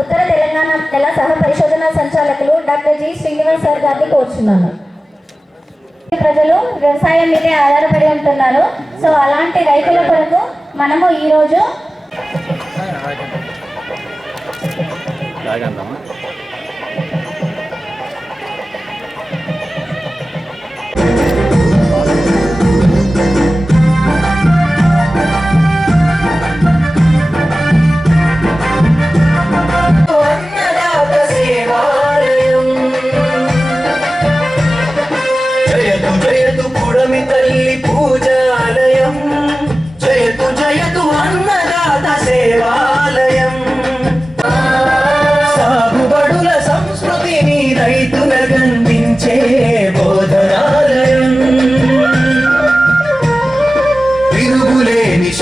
ఉత్తర తెలంగాణ నెల సహ పరిశోధన సంచాలకులు డాక్టర్ జి శ్రీనివాస్ సార్ గారిని కోరుచున్నాను. ప్రజలు వ్యవసాయం మీదే ఆధారపడి ఉంటున్నారు. సో అలాంటి రైతుల కొరకు మనము ఈరోజు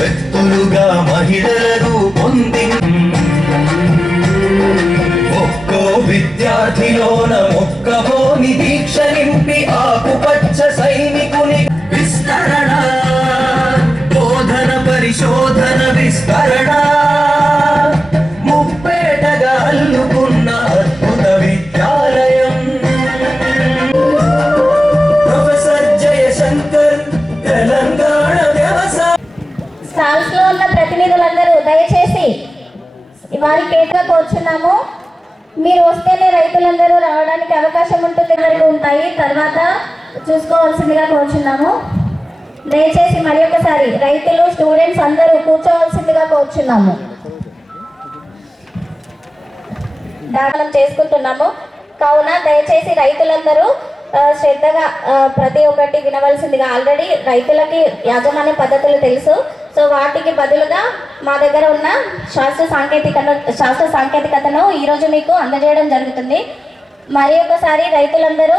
శక్తులుగా మహిళలను పొంది ఒక్కో విద్యార్థిలోన మొక్కబోని దీక్ష నింపి ఆకుపచ్చ సైనికుని విస్తరణ బోధన పరిశోధన విస్తరణ ముప్పేటగా అల్లుకున్న అద్భుత విద్యాలయం ప్రొఫెసర్ జయశంకర్ తెలంగాణ వ్యవసాయ స్టాల్స్ లో ఉన్న ప్రతినిధులందరూ దయచేసి వారి కేటుగా కోరుచున్నాము. మీరు వస్తేనే రైతులందరూ రావడానికి అవకాశం ఉంటుంది. వరకు ఉంటాయి, తర్వాత చూసుకోవాల్సిందిగా కోరుచున్నాము. దయచేసి మరి ఒకసారి రైతులు స్టూడెంట్స్ అందరూ కూర్చోవలసిందిగా కోరుచున్నాము. దానం చేసుకుంటున్నాము కావున దయచేసి రైతులందరూ శ్రద్ధగా ప్రతి ఒక్కటి వినవలసిందిగా. ఆల్రెడీ రైతులకి యాజమాన్య పద్ధతులు తెలుసు. సో వాటికి బదులుగా మా దగ్గర ఉన్న శాస్త్ర సాంకేతికతను ఈరోజు మీకు అందజేయడం జరుగుతుంది. మరి ఒకసారి రైతులందరూ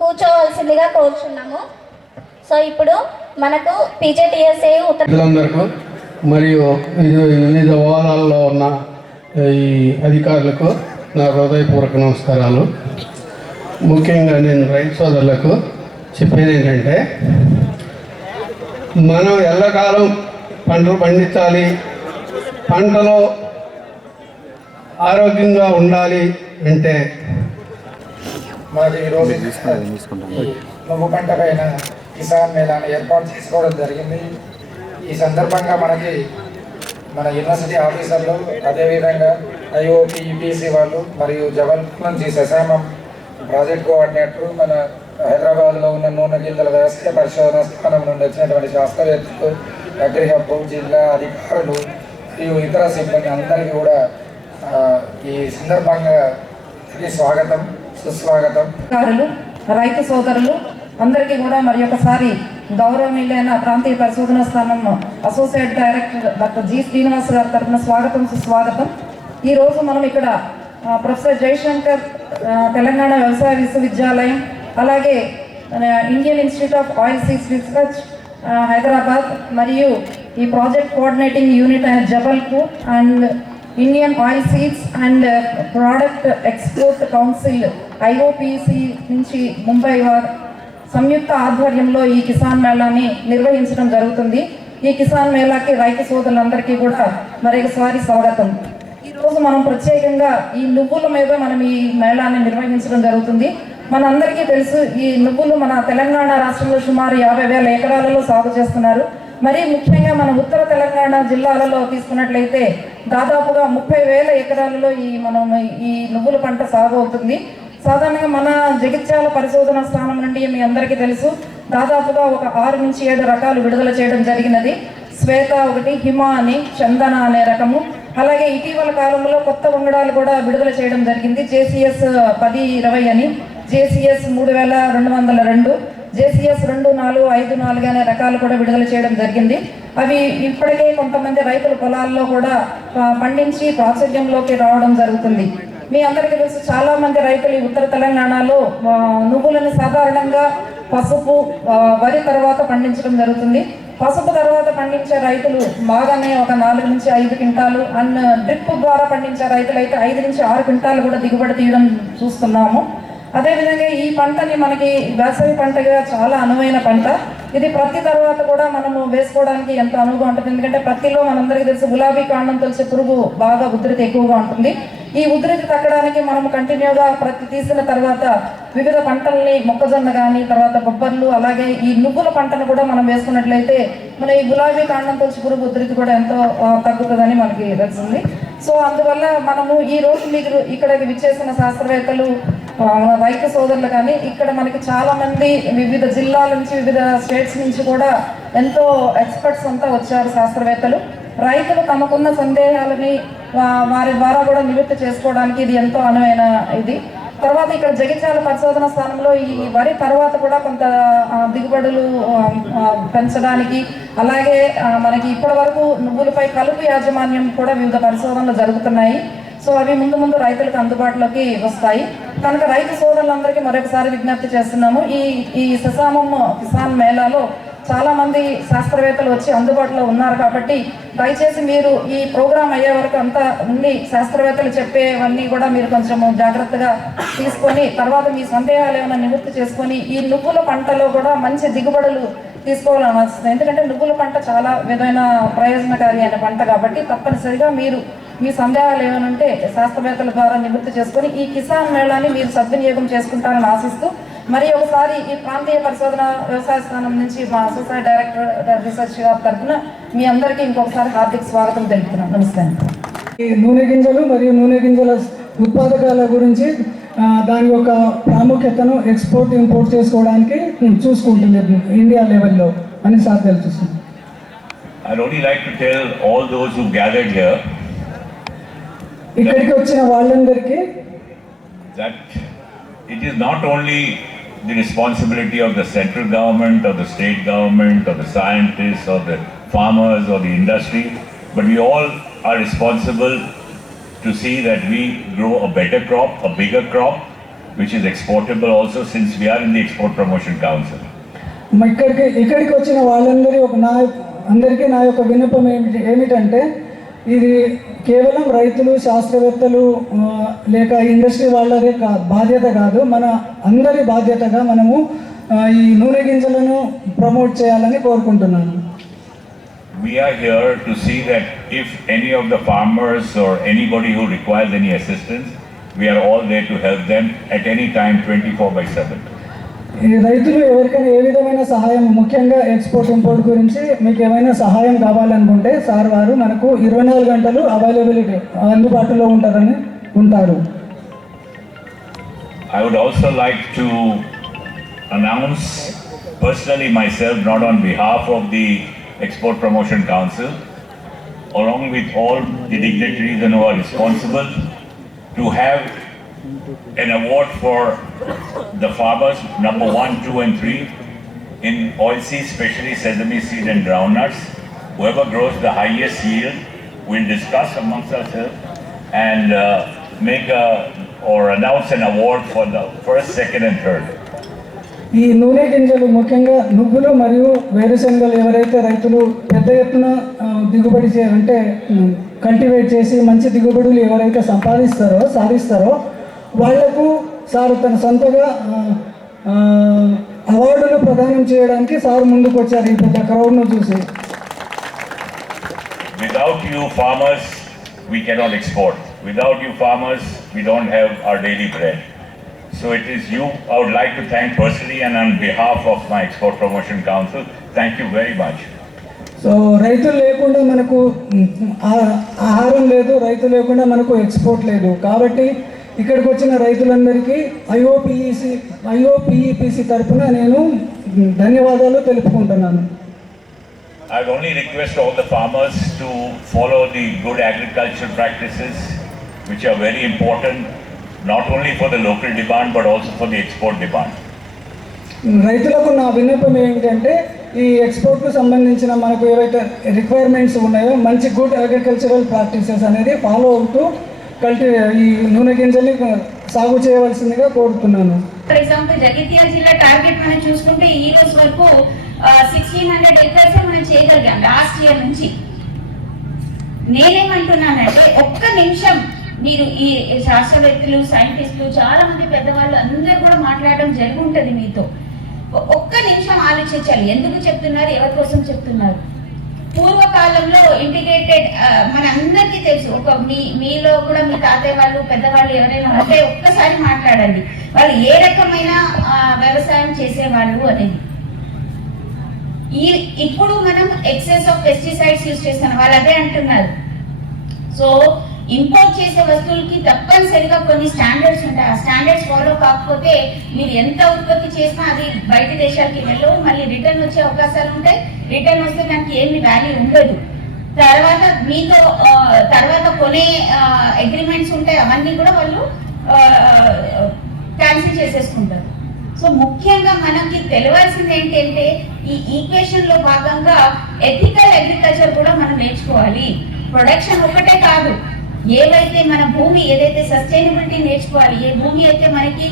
కూర్చోవలసిందిగా కోరుచున్నాము. సో ఇప్పుడు మనకు పీజేటీఎస్ఏ రైతులందరికీ మరియు వివిధ హోదాల్లో ఉన్న ఈ అధికారులకు నా హృదయపూర్వక నమస్కారాలు. ముఖ్యంగా నేను రైతు సోదరులకు చెప్పేది ఏంటంటే, మనం ఎల్లకాలం పంటలు పండించాలి, పంటలో ఆరోగ్యంగా ఉండాలి అంటే మాది ఈరోజు నువ్వు పంట పైన కిసాన్ మేళాను ఏర్పాటు చేసుకోవడం జరిగింది. ఈ సందర్భంగా మనకి మన యూనివర్సిటీ ఆఫీసర్లు, అదేవిధంగా ఐఓపి ఈపీసీ వాళ్ళు మరియు జబల్పూర్ నుంచి శశామం ప్రాజెక్ట్ కోఆర్డినేటర్, మన హైదరాబాద్లో ఉన్న నూనె గింజల వ్యవసాయ పరిశోధన స్థానం నుండి వచ్చినటువంటి శాస్త్రవేత్తలు, అగ్రిహబ్ జిల్లా అధికారులు మరియు ఇతర సిబ్బంది అందరికీ కూడా ఈ సందర్భంగా స్వాగతం, సుస్వాగతం. రైతు సోదరులు అందరికీ కూడా మరి ఒకసారి గౌరవనీయులైన ప్రాంతీయ పరిశోధన స్థానం associate director doctor G Srinivas గారి తరఫున స్వాగతం, సుస్వాగతం. ఈరోజు మనం ఇక్కడ ప్రొఫెసర్ జయశంకర్ తెలంగాణ వ్యవసాయ విశ్వవిద్యాలయం, అలాగే Indian Institute of oilseeds research Hyderabad మరియు ఈ ప్రాజెక్ట్ కోఆర్డినేటింగ్ యూనిట్ అయిన Jabalpur and Indian oilseeds and product export council IOPC నుంచి ముంబై వారు సంయుక్త ఆధ్వర్యంలో ఈ కిసాన్ మేళాని నిర్వహించడం జరుగుతుంది. ఈ కిసాన్ మేళాకి రైతు సోదరులందరికీ కూడా మరొకసారి స్వాగతం. ఈరోజు మనం ప్రత్యేకంగా ఈ నువ్వుల మీద మనం ఈ మేళాన్ని నిర్వహించడం జరుగుతుంది. మనందరికీ తెలుసు, ఈ నువ్వులు మన తెలంగాణ రాష్ట్రంలో సుమారు 50,000 ఎకరాలలో సాగు చేస్తున్నారు. మరి ముఖ్యంగా మన ఉత్తర తెలంగాణ జిల్లాలలో తీసుకున్నట్లయితే దాదాపుగా 30,000 ఎకరాలలో ఈ నువ్వుల పంట సాగు అవుతుంది. సాధారణంగా మన జగిత్యాల పరిశోధన స్థానం నుండి మీ అందరికీ తెలుసు, దాదాపుగా ఒక 6 నుంచి 7 రకాలు విడుదల చేయడం జరిగినది. శ్వేత ఒకటి, హిమ అని, చందన అనే రకము, అలాగే ఇటీవల కాలంలో కొత్త వంగడాలు కూడా విడుదల చేయడం జరిగింది. జేసీఎస్ 1020 అని, జేసీఎస్ 3202, జేసీఎస్ 2454 అనే రకాలు కూడా విడుదల చేయడం జరిగింది. అవి ఇప్పటికే కొంతమంది రైతుల పొలాల్లో కూడా పండించి ప్రాచుర్యంలోకి రావడం జరుగుతుంది. మీ అందరికీ తెలుసు, చాలా మంది రైతులు ఉత్తర తెలంగాణలో నువ్వులను సాధారణంగా పసుపు, వరి తర్వాత పండించడం జరుగుతుంది. పసుపు తర్వాత పండించే రైతులు బాగానే ఒక 4 నుంచి 5 క్వింటాలు, అండ్ డ్రిప్ ద్వారా పండించే రైతులు అయితే 5 నుంచి 6 క్వింటాలు కూడా దిగుబడి తీయడం చూస్తున్నాము. అదేవిధంగా ఈ పంటని మనకి వేసవి పంటగా చాలా అనువైన పంట. ఇది ప్రతి తర్వాత కూడా మనము వేసుకోవడానికి ఎంతో అనువుగా ఉంటుంది. ఎందుకంటే ప్రతిలో మనందరికీ తెలుసు గులాబీ కాండం తెలిసే పురుగు బాగా ఉధృతి ఎక్కువగా ఉంటుంది. ఈ ఉధృతి తగ్గడానికి మనము కంటిన్యూగా ప్రతి తీసిన తర్వాత వివిధ పంటల్ని మొక్కజొన్న కానీ తర్వాత బొబ్బర్లు అలాగే ఈ నువ్వుల పంటను కూడా మనం వేసుకున్నట్లయితే మన ఈ గులాబీ కాండం తెలిసి పురుగు ఉధృతి కూడా ఎంతో తగ్గుతుందని మనకి తెలుస్తుంది. సో అందువల్ల మనము ఈ రోజు మీకు ఇక్కడికి విచ్చేసిన శాస్త్రవేత్తలు రైతు సోదరులు కానీ ఇక్కడ మనకి చాలా మంది వివిధ జిల్లాల నుంచి వివిధ స్టేట్స్ నుంచి కూడా ఎంతో ఎక్స్పర్ట్స్ అంతా వచ్చారు శాస్త్రవేత్తలు. రైతులు తమకున్న సందేహాలని వారి ద్వారా కూడా నివృత్తి చేసుకోవడానికి ఇది ఎంతో అనువైన ఇది. తర్వాత ఇక్కడ జగిత్యాల పరిశోధన స్థానంలో ఈ వరి తర్వాత కూడా కొంత దిగుబడులు పెంచడానికి అలాగే మనకి ఇప్పటి వరకు నువ్వులపై కలుపు యాజమాన్యం కూడా వివిధ పరిశోధనలు జరుగుతున్నాయి. సో అవి ముందు ముందు రైతులకు అందుబాటులోకి వస్తాయి. కనుక రైతు సోదరులందరికీ మరొకసారి విజ్ఞప్తి చేస్తున్నాము. ఈ కిసాన్ మేళాలో చాలా మంది శాస్త్రవేత్తలు వచ్చి అందుబాటులో ఉన్నారు కాబట్టి దయచేసి మీరు ఈ ప్రోగ్రాం అయ్యే వరకు అంతా ఉండి శాస్త్రవేత్తలు చెప్పేవన్నీ కూడా మీరు కొంచెం జాగ్రత్తగా తీసుకొని తర్వాత మీ సందేహాలు ఏమైనా నివృత్తి చేసుకొని ఈ నువ్వుల పంటలో కూడా మంచి దిగుబడులు తీసుకోవాలని వస్తుంది. ఎందుకంటే నువ్వుల పంట చాలా విధమైన ప్రయోజనకారి అయిన పంట కాబట్టి తప్పనిసరిగా మీరు మీ సందేహాలు ఏమైనా ఉంటే శాస్త్రవేత్తల ద్వారా నివృత్తి చేసుకొని ఈ కిసాన్ మేళాని మీరు సద్వినియోగం చేసుకుంటారని ఆశిస్తూ మరి ఒకసారి ఈ ప్రాంతీయ పరిశోధన వ్యవసాయ స్థానం నుంచి మా అసోసియేట్ డైరెక్టర్ రీసెర్చ్ గారి తరఫున మీ అందరికీ ఇంకొకసారి హార్దిక స్వాగతం తెలుపుతున్నాం. నమస్తే. ఈ నూనె గింజలు మరియు నూనె గింజల ఉత్పాదకాల గురించి దాని యొక్క ప్రాముఖ్యతను ఎక్స్పోర్ట్ ఇంపోర్ట్ చేసుకోవడానికి చూసుకుంటుంది ఇండియా లెవెల్లో అని సార్ తెలుస్తుంది. I'd only like to tell all those who gathered here ఇక్కడికి వచ్చిన వాళ్ళందరికీ that it is not only the responsibility of the central government or the state government or the scientists or the farmers or the industry, but we all are responsible to see that we grow a better crop, a bigger crop, which is exportable also, since we are in the Export Promotion Council. ఇక్కడికి వచ్చిన వాళ్ళందరి అందరికీ నా యొక్క విన్నపం ఏమిటంటే ఇది కేవలం రైతులు శాస్త్రవేత్తలు లేక ఇండస్ట్రీ వాళ్ళదే బాధ్యత కాదు, మన అందరి బాధ్యతగా మనము ఈ నూనె గింజలను ప్రమోట్ చేయాలని కోరుకుంటున్నాను. We are here to see that if any of the farmers or anybody who requires any assistance, we are all there to help them at any time 24/7. ఈ రైతులు ఎవరికైనా ఏ విధమైన సహాయం, ముఖ్యంగా ఎక్స్పోర్ట్ ఇంపోర్ట్ గురించి మీకు ఏమైనా సహాయం కావాలనుకుంటే సార్ వారు మనకు 24 గంటలు అవైలబిలిటీ అందుబాటులో ఉంటారు. I would also like to announce personally myself, not on behalf of the Export Promotion Council, along with all the dignitaries who are responsible, to have an award for the farmers number 1, 2 and 3 in oilseed, especially sesame seed and groundnuts. Whoever grows the highest yield will discuss amongst ourselves and announce an award for the first, second and third. ఈ నూనె గింజలు ముఖ్యంగా నువ్వులు మరియు వేరుశనగలు ఎవరైతే రైతులు పెద్ద ఎత్తున దిగుబడి అంటే కల్టివేట్ చేసి మంచి దిగుబడులు ఎవరైతే సాధిస్తారో వాళ్లకు సార్ తన సొంతగా అవార్డులు ప్రదానం చేయడానికి సార్ ముందుకు వచ్చారు ఈ పెద్ద క్రౌడ్ను చూసి. Without you farmers, we cannot export. Without you farmers, we don't have our daily bread. So it is you I would like to thank personally and on behalf of my Export Promotion Council. Thank you very much. So రైతులు లేకుండా మనకు ఆహారం లేదు, రైతు లేకుండా మనకు export లేదు. కాబట్టి ఇక్కడికి వచ్చిన రైతులందరికీ IOPEPC తరఫున నేను ధన్యవాదాలు తెలుపుకుంటున్నాను. I would only request all the farmers to follow the good agricultural practices, which are very important, not only for the local demand but also for the export demand. రైతులకు నా విన్నపం ఏంటంటే ఈ ఎక్స్పోర్ట్కు సంబంధించిన మనకు ఏవైతే రిక్వైర్మెంట్స్ ఉన్నాయో మంచి గుడ్ అగ్రికల్చరల్ ప్రాక్టీసెస్ అనేది ఫాలో అవుతూ ఈ నూనె గింజల్ని సాగు చేయవలసిందిగా కోరుతున్నాను. ఫర్ ఎగ్జాంపుల్ జగిత్యాల జిల్లా టార్గెట్ మనం చూసుకుంటే ఈ రోజు వరకు 1600 ఎకర్స్ మనం చేయగలిగాం లాస్ట్ ఇయర్ నుంచి. నేనేమంటున్నానంటే ఒక్క నిమిషం మీరు ఈ శాస్త్రవేత్తలు, సైంటిస్టులు, చాలా మంది పెద్దవాళ్ళు అందరూ కూడా మాట్లాడడం జరుగుంటది మీతో. ఒక్క నిమిషం ఆలోచించాలి, ఎందుకు చెప్తున్నారు, ఎవరి కోసం చెప్తున్నారు. పూర్వకాలంలో ఇంటిగ్రేటెడ్ మన అందరికీ తెలుసు. మీలో కూడా మీ తాతయ్య వాళ్ళు, పెద్దవాళ్ళు ఎవరైనా ఉంటే ఒక్కసారి మాట్లాడండి, వాళ్ళు ఏ రకమైన వ్యవసాయం చేసేవాళ్ళు అనేది. ఇప్పుడు మనం ఎక్సెస్ ఆఫ్ పెస్టిసైడ్స్ యూజ్ చేస్తున్నాం, వాళ్ళు అదే అంటున్నారు. సో ఇంపోర్ట్ చేసే వస్తువులకి తప్పనిసరిగా కొన్ని స్టాండర్డ్స్ ఉంటాయి. ఆ స్టాండర్డ్స్ ఫాలో కాకపోతే మీరు ఎంత ఉత్పత్తి చేసినా అది బయట దేశాలకి వెళ్ళవు, మళ్ళీ రిటర్న్ వచ్చే అవకాశాలు ఉంటాయి. రిటర్న్ వస్తే దానికి ఏమి వాల్యూ ఉండదు. తర్వాత కొనే అగ్రిమెంట్స్ ఉంటాయి, అవన్నీ కూడా వాళ్ళు క్యాన్సిల్ చేసేసుకుంటారు. సో ముఖ్యంగా మనకి తెలియాల్సింది ఏంటంటే ఈ ఈక్వేషన్ లో భాగంగా ఎథికల్ అగ్రికల్చర్ కూడా మనం నేర్చుకోవాలి. ప్రొడక్షన్ ఒకటే కాదు, ఏవైతే మన భూమి ఏదైతే సస్టైనబిలిటీ నేర్చుకోవాలి. ఏ భూమి అయితే మనకి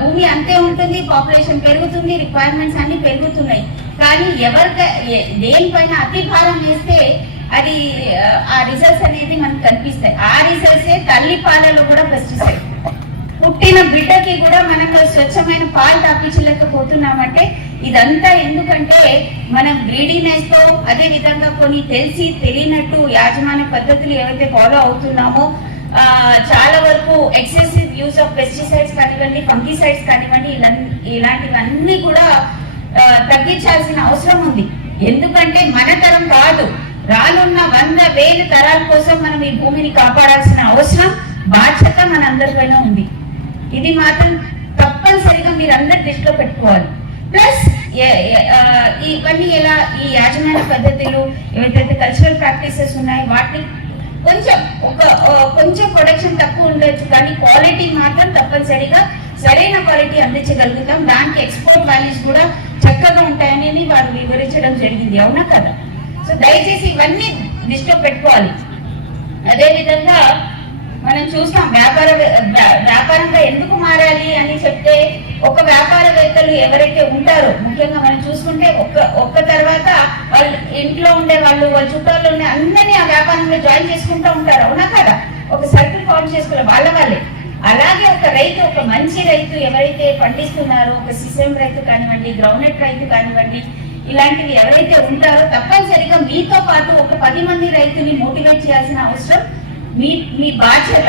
భూమి అంతే ఉంటుంది, పాపులేషన్ పెరుగుతుంది, రిక్వైర్మెంట్స్ అన్ని పెరుగుతున్నాయి, కానీ దేనిపైన అతి భారం వేస్తే అది ఆ రిజల్ట్స్ అనేది మనకు కనిపిస్తాయి. ఆ రిజల్ట్సే తల్లి పాలలో కూడా పెస్టిసైడ్. పుట్టిన బిడ్డకి కూడా మనం స్వచ్ఛమైన పాలు తాపించలేకపోతున్నామంటే ఇదంతా ఎందుకంటే మనం గ్రీడీనెస్ తో, అదే విధంగా కొన్ని తెలిసి తెలియనట్టు యాజమాన్య పద్ధతులు ఏవైతే ఫాలో అవుతున్నామో, చాలా వరకు ఎక్సెసివ్ యూజ్ ఆఫ్ పెస్టిసైడ్స్ కానివ్వండి, ఫంగిసైడ్స్ కానివ్వండి, ఇలాంటివన్నీ కూడా తగ్గించాల్సిన అవసరం ఉంది. ఎందుకంటే మన తరం కాదు, రానున్న 100,000 తరాల కోసం మనం ఈ భూమిని కాపాడాల్సిన అవసరం, బాధ్యత మన అందరిపైన ఉంది. ఇది మాత్రం తప్పనిసరిగా మీరు అందరు దృష్టిలో పెట్టుకోవాలి. ప్లస్ ఇవన్నీ ఎలా ఈ యాజమాన్య పద్ధతులు ఏవైతే కల్చరల్ ప్రాక్టీసెస్ ఉన్నాయో వాటిని కొంచెం ప్రొడక్షన్ తక్కువ ఉండొచ్చు, కానీ క్వాలిటీ మాత్రం తప్పనిసరిగా సరైన క్వాలిటీ అందించగలుగుతాం. దానికి ఎక్స్పోర్ట్ వాల్యూస్ కూడా చక్కగా ఉంటాయని వాళ్ళు వివరించడం జరిగింది, అవునా కదా? సో దయచేసి ఇవన్నీ దృష్టిలో పెట్టుకోవాలి. అదేవిధంగా మనం చూస్తాం వ్యాపారంగా ఎందుకు మారాలి అని చెప్తే, ఒక వ్యాపారవేత్తలు ఎవరైతే ఉంటారో, ముఖ్యంగా మనం చూసుకుంటే ఒక్క తర్వాత వాళ్ళు ఇంట్లో ఉండే వాళ్ళు, వాళ్ళ చుట్టాల్లో ఉండే అందరినీ ఆ వ్యాపారంలో జాయిన్ చేసుకుంటూ ఉంటారు, అవునా కదా? ఒక సర్కిల్ ఫార్మ్ చేసుకోవాలి వాళ్ళే. అలాగే ఒక రైతు, ఒక మంచి రైతు ఎవరైతే పండిస్తున్నారో, ఒక సిస్టమ్ రైతు కానివ్వండి, గ్రౌండ్నట్ రైతు కానివ్వండి, ఇలాంటివి ఎవరైతే ఉంటారో తప్పనిసరిగా మీతో పాటు ఒక 10 మంది రైతుని మోటివేట్ చేయాల్సిన అవసరం మీ బాధ్యత.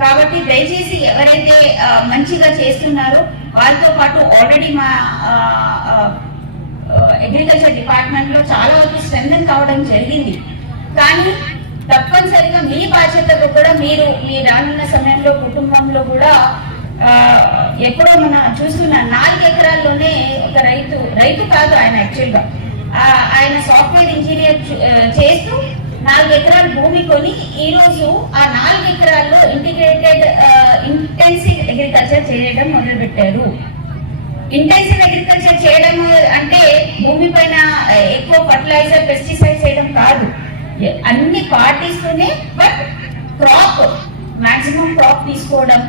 కాబట్టి దయచేసి ఎవరైతే మంచిగా చేస్తున్నారో వారితో పాటు ఆల్రెడీ మా అగ్రికల్చర్ డిపార్ట్మెంట్ లో చాలా వరకు స్ట్రెంథెన్ కావడం జరిగింది. కానీ తప్పనిసరిగా మీ బాధ్యతగా కూడా మీరు మీ రానున్న సమయంలో కుటుంబంలో కూడా ఎప్పుడో మన చూస్తున్న 4 ఎకరాల్లోనే ఒక రైతు కాదు ఆయన, యాక్చువల్గా ఆయన సాఫ్ట్వేర్ ఇంజనీర్ చేస్తూ 4 ఎకరాల భూమి కొని ఈ రోజు ఆ 4 ఎకరాల్లో ఇంటెన్సివ్ అగ్రికల్చర్ చేయడం మొదలు పెట్టారు. ఇంటెన్సివ్ అగ్రికల్చర్ చేయడం అంటే భూమి పైన ఎక్కువ ఫర్టిలైజర్, పెస్టిసైడ్స్ చేయడం కాదు, అన్ని పాటిస్తూనే బట్ మాక్సిమం క్రాప్ తీసుకోవడం,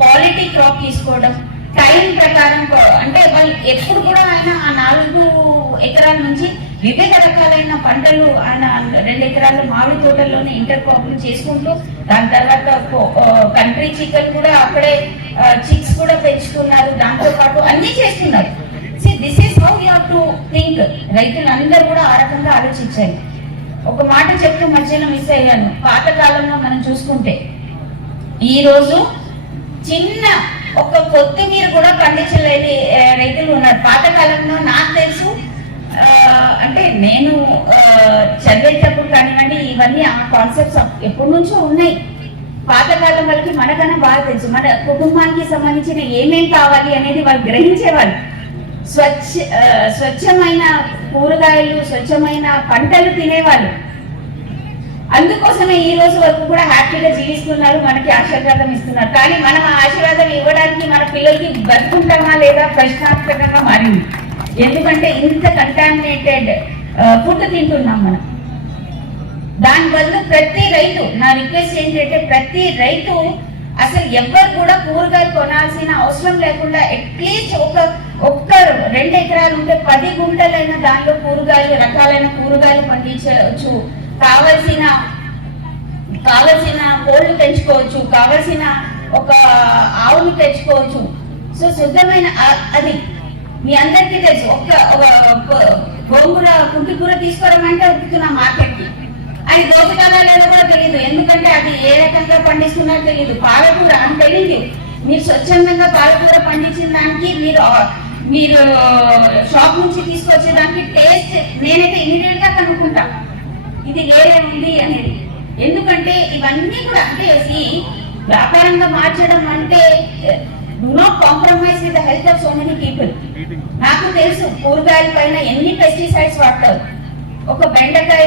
క్వాలిటీ క్రాప్ తీసుకోవడం, టైం ప్రకారం. అంటే వాళ్ళు ఎప్పుడు కూడా ఆయన ఆ 4 ఎకరాల నుంచి వివిధ రకాలైన పంటలు, ఆయన 2 ఎకరాల మామిడి తోటల్లోనే ఇంటర్ క్రాప్లు చేసుకుంటూ, దాని తర్వాత కంట్రీ చికెన్ కూడా అక్కడే చిక్స్ కూడా పెంచుతున్నారు, దాంతో పాటు అన్ని చేస్తున్నారు. This is how you have to think. రైతులందరూ కూడా ఆ రకంగా ఆలోచించాలి. ఒక మాట చెప్తూ మధ్యలో మిస్ అయ్యాను. పాతకాలంలో మనం చూసుకుంటే ఈ రోజు చిన్న ఒక కొత్తిమీర కూడా పండించలేని రైతులు ఉన్నారు. పాతకాలంలో నాకు తెలుసు, అంటే నేను చదివేటప్పుడు కానివ్వండి, ఇవన్నీ ఆ కాన్సెప్ట్స్ ఎప్పటి నుంచో ఉన్నాయి. పాతకాలం వాళ్ళకి మనకన్నా బాగా తెలుసు, మన కుటుంబానికి సంబంధించిన ఏమేం కావాలి అనేది వాళ్ళు గ్రహించేవాళ్ళు. స్వచ్ఛమైన కూరగాయలు, స్వచ్ఛమైన పంటలు తినేవాళ్ళు. అందుకోసమే ఈ రోజు వరకు కూడా హ్యాపీగా జీవిస్తున్నారు, మనకి ఆశీర్వాదం ఇస్తున్నారు. కానీ మనం ఆ ఆశీర్వాదం ఇవ్వడానికి మన పిల్లలకి బతుకుంటామా లేదా ప్రశ్నార్థకంగా మారింది. ఎందుకంటే ఇంత కంటామినేటెడ్ ఫుడ్ తింటున్నాం మనం. దానివల్ల ప్రతి రైతు, నా రిక్వెస్ట్ ఏంటంటే ప్రతి రైతు అసలు ఎవరు కూడా కూరగాయలు కొనాల్సిన అవసరం లేకుండా అట్లీస్ట్ ఒక్క 2 ఎకరాలు ఉంటే 10 గుంటలైన దానిలో కూరగాయలు, రకాలైన కూరగాయలు పండించవచ్చు. కావలసిన కావలసిన కోళ్ళు పెంచుకోవచ్చు, కావలసిన ఒక ఆవుని పెంచుకోవచ్చు. సో శుద్ధమైన అది మీ అందరికీ తెలుసు. గోంగూర కుంటికూర తీసుకోవడమంటే ఉడుకుతున్నా మార్కెట్కి, అది దోపుతారా లేదో కూడా తెలియదు, ఎందుకంటే అది ఏ రకంగా పండిస్తున్నారో తెలియదు. పాలకూర అని తెలియదు. మీరు స్వచ్ఛందంగా పాలకూర పండించిన దానికి మీరు షాప్ నుంచి తీసుకొచ్చే దానికి టేస్ట్ నేనైతే ఇమీడియట్ గా కనుక్కుంటా ఇది వేరే ఉంది అనేది. ఎందుకంటే ఇవన్నీ కూడా అంటే వ్యాపారంగా మార్చడం అంటే do not compromise with the health of so many people. నాకు తెలుసు కూరగాయల పైన ఎన్ని పెస్టిసైడ్స్ వాడతారు. ఒక బెండకాయ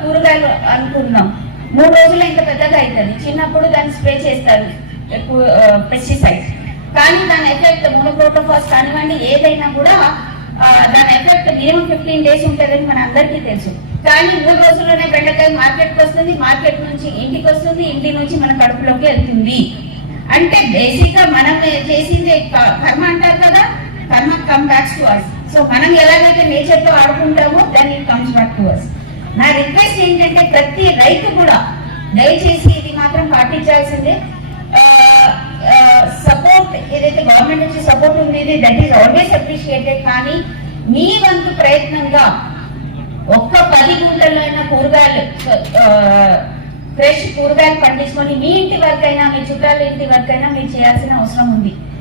కూరగాయలు అనుకున్నాం 3 రోజులు ఇంత పెద్దగా అవుతుంది. చిన్నప్పుడు దాన్ని స్ప్రే చేస్తారు పెస్టిసైడ్స్, కానీ దాని ఎఫెక్ట్ మోనోక్రోటోఫాస్ కానివ్వండి ఏదైనా కూడా దాని ఎఫెక్ట్ మినిమం 15 days ఉంటుందని మన అందరికీ తెలుసు. కానీ 3 రోజుల్లోనే బెండకాయ మార్కెట్కి వస్తుంది, మార్కెట్ నుంచి ఇంటికి వస్తుంది, ఇంటి నుంచి మన కడుపులోకి వెళ్తుంది. అంటే బేసిక్ గా మనం చేసింది కర్మ అంటారు కదా, karma come backs to us. So మనం ఎలాగైతే నేచర్ తో ఆడుకుంటామో దాన్ని కమ్స్ బ్యాక్ టు అస్. నా రిక్వెస్ట్ ఏంటంటే ప్రతి రైతు కూడా దయచేసి ఇది మాత్రం పాటించాల్సిందే. సపోర్ట్ ఏదైతే గవర్నమెంట్ నుంచి సపోర్ట్ ఉంది దట్ ఈస్ ఆల్వేస్ అప్రిషియేటెడ్. కానీ మీ వంతు ప్రయత్నంగా ఒక్క 10 గుంటల్లో అయినా కూరగాయలు ఫ్రెష్ కూరగాయలు పండించుకొని మీ ఇంటి వరకైనా మీ చుట్టాల ఇంటి వరకైనా మీరు చేయాల్సిన అవసరం ఉంది.